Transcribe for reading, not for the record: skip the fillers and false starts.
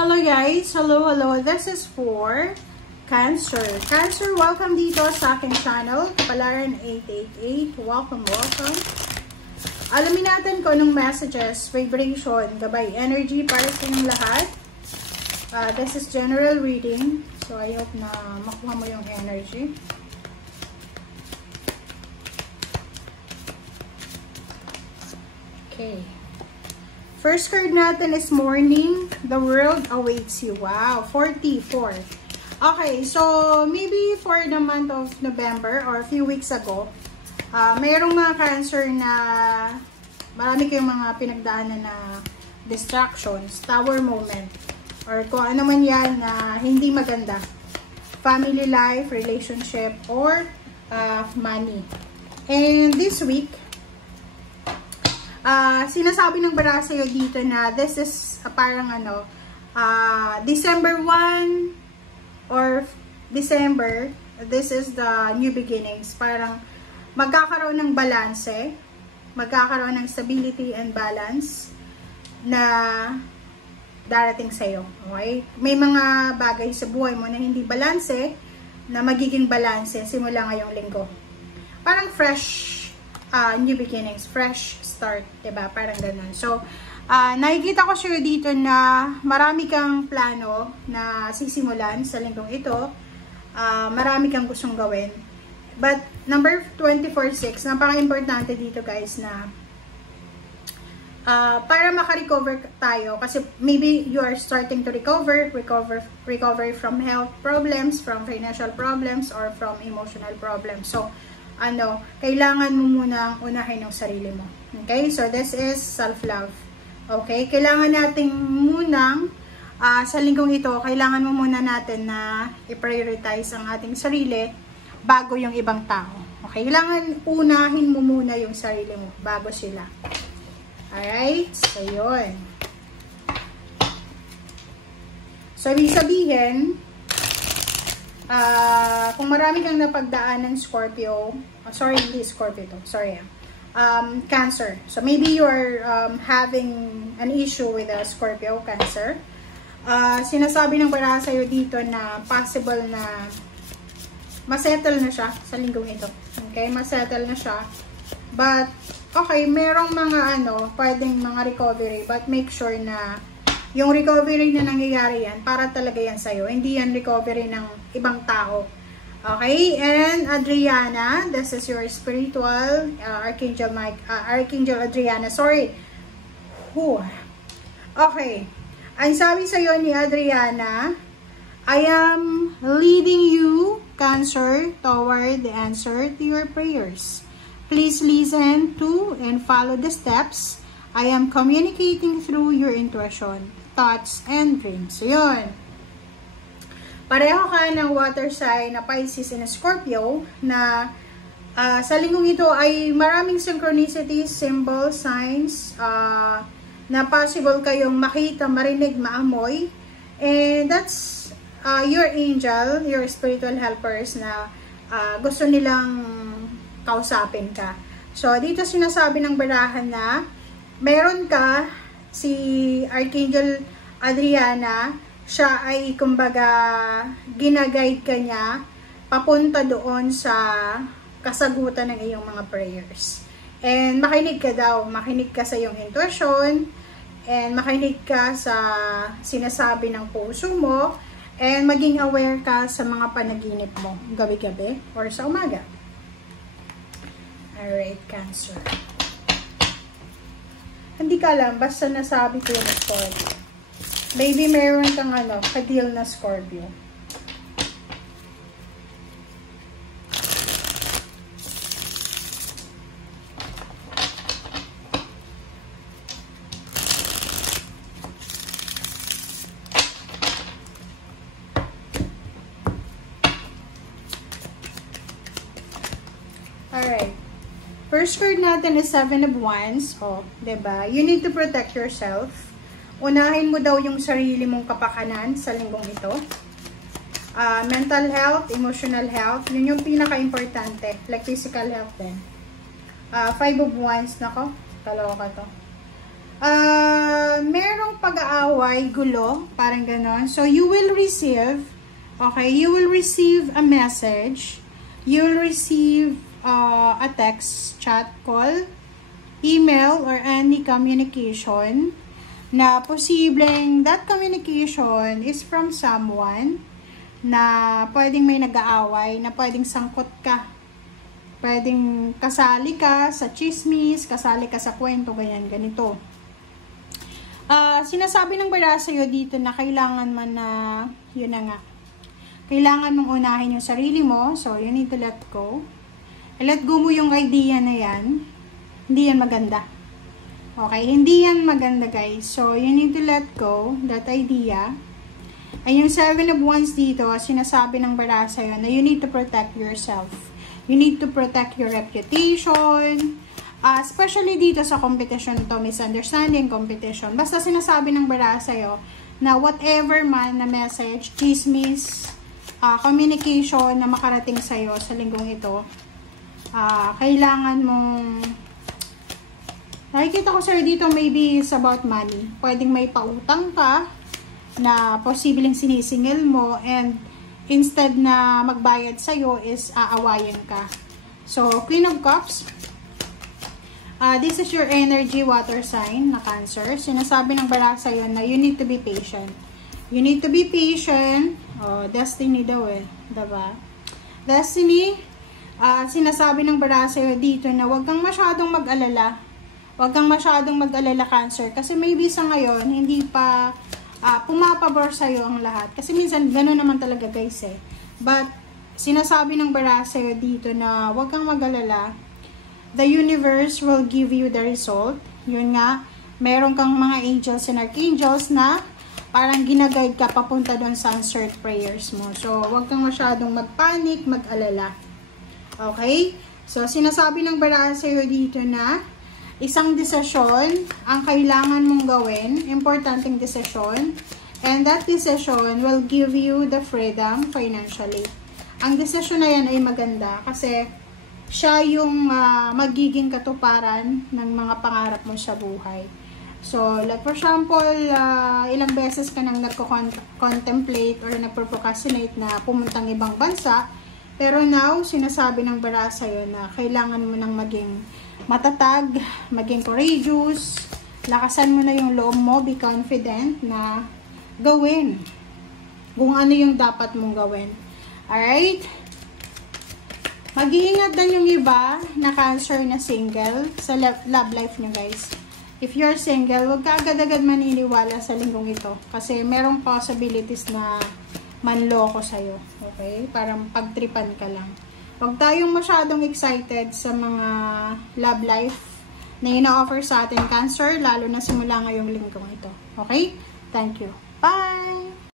Hello guys! Hello! This is for Cancer. Cancer, welcome dito sa aking channel, Kapalaran 888. Welcome! Alamin natin kung anong messages, vibration, gabay, energy para sa inyong lahat. This is general reading. So, I hope na makuha mo yung energy. Okay. First card natin is Morning. The world awaits you. Wow, 44. Okay, so maybe for the month of November or a few weeks ago, mayroong mga Cancer na marami kayong mga pinagdaanan na distractions, tower moment, or kung ano man yan na hindi maganda. Family life, relationship, or money. And this week, sinasabi ng bara sa'yo dito na this is parang December 1 or December, this is the new beginnings. Parang magkakaroon ng balanse, magkakaroon ng stability and balance na darating sa'yo. Okay? May mga bagay sa buhay mo na hindi balanse, na magiging balanse simula ngayong linggo. Parang fresh new beginnings, fresh start, diba? Parang ganun. So, nakikita ko sure dito na marami kang plano na sisimulan sa linggong ito. Marami kang gustong gawin. But, number 24-6, napaka-importante dito guys na para makarecover tayo, kasi maybe you are starting to recover from health problems, from financial problems, or from emotional problems. So, kailangan mo munang unahin yung sarili mo. Okay? So, this is self-love. Okay? Kailangan natin munang, sa linggong ito, kailangan mo muna natin na i-prioritize ang ating sarili bago yung ibang tao. Okay? Kailangan unahin mo muna yung sarili mo bago sila. Alright? So, yun. So, ibig sabihin, kung marami kang napagdaanan Scorpio, sorry, hindi Scorpio to, sorry, Cancer. So, maybe you're having an issue with a Scorpio, Cancer. Sinasabi ng bara sa'yo dito na possible na masettle na siya sa linggong ito. Okay, masettle na siya. But, okay, merong mga pwedeng mga recovery, but make sure na yung recovery na nangyayari yan, para talaga yan sa'yo. Hindi yan recovery ng ibang tao. Okay? And Adriana, this is your spiritual, Archangel Adriana. Sorry. Okay. Ang sabi sa'yo ni Adriana, I am leading you, Cancer, toward the answer to your prayers. Please listen to and follow the steps. I am communicating through your intuition, thoughts, and dreams. So, yun. Pareho ka ng water sign na Pisces and Scorpio na sa linggong ito ay maraming synchronicities, symbols, signs na possible kayong makita, marinig, maamoy. And that's your angel, your spiritual helpers na gusto nilang kausapin ka. So, dito sinasabi ng barahan na meron ka, si Archangel Adriana, siya ay kumbaga ginaguide ka niya papunta doon sa kasagutan ng iyong mga prayers. And makinig ka daw, makinig ka sa iyong intuition, and makinig ka sa sinasabi ng puso mo, and maging aware ka sa mga panaginip mo, gabi-gabi or sa umaga. Alright, Cancer. Hindi ka alam, basta nasabi ko yung Scorpio. Maybe meron kang ka-deal na Scorpio. Alright. First card natin is 7 of Wands. O, diba? You need to protect yourself. Unahin mo daw yung sarili mong kapakanan sa linggong ito. Mental health, emotional health, yun yung pinaka-importante. Like physical health din. 5 of Wands, nako, kaloka to. Merong pag-aaway, gulo, parang ganon. So, you will receive, okay, you will receive a message, you will receive a text, chat, call, email, or any communication na posibleng that communication is from someone na pwedeng may nag-aaway, na pwedeng sangkot ka. Pwedeng kasali ka sa chismis, kasali ka sa kwento, ganyan, ganito. Sinasabi ng bala sa'yo dito na kailangan man na, yun na nga, kailangan mong unahin yung sarili mo, so you need to let go. Let go mo yung idea na yan, hindi yan maganda. Okay, hindi yan maganda guys, so you need to let go that idea. Ay yung 7 of Wands dito, sinasabi ng bala sa'yo na you need to protect yourself. You need to protect your reputation, especially dito sa competition to, misunderstanding competition. Basta sinasabi ng bala sa'yo na whatever man na message, chismis, communication na makarating sa'yo sa linggong ito, kailangan mong, nakikita ko sir dito maybe it's about money. Pwedeng may pautang ka na posibleng sinisingil mo and instead na magbayad sa'yo is aawayin ka. So, Queen of Cups. This is your energy water sign na Cancer. Sinasabi ng bala sa'yo na you need to be patient. You need to be patient. Destiny daw eh. Diba? Destiny. Sinasabi ng bala sa'yo dito na huwag kang masyadong mag-alala. Huwag kang masyadong mag-alala Cancer. Kasi maybe sa ngayon, hindi pa pumapabor sa'yo ang lahat. Kasi minsan, gano'n naman talaga guys eh. But, sinasabi ng bala sa'yo dito na huwag kang mag-alala. The universe will give you the result. Yun nga, meron kang mga angels and archangels na parang ginaguide ka papunta doon sa answered prayers mo. So, huwag kang masyadong mag-panic, mag-alala. Okay? So, sinasabi ng bala sa'yo dito na isang desisyon ang kailangan mong gawin, importanteng desisyon, and that decision will give you the freedom financially. Ang desisyon na yan ay maganda kasi siya yung magiging katuparan ng mga pangarap mo sa buhay. So, like for example, ilang beses ka nang nagko-contemplate or nagpo-procrastinate na pumuntang ibang bansa, pero now, sinasabi ng bala sa'yo na kailangan mo nang maging matatag, maging courageous, lakasan mo na yung loob mo, be confident na gawin kung ano yung dapat mong gawin. Alright? Mag-iingat din yung iba na Cancer na single sa love life nyo guys. If you're single, huwag ka agad-agad maniniwala sa linggong ito kasi merong possibilities na manloko sa'yo. Okay? Parang pagtripan ka lang. Huwag tayong masyadong excited sa mga love life na ina-offer sa atin Cancer, lalo na simula ngayong linggong ito. Okay? Thank you. Bye!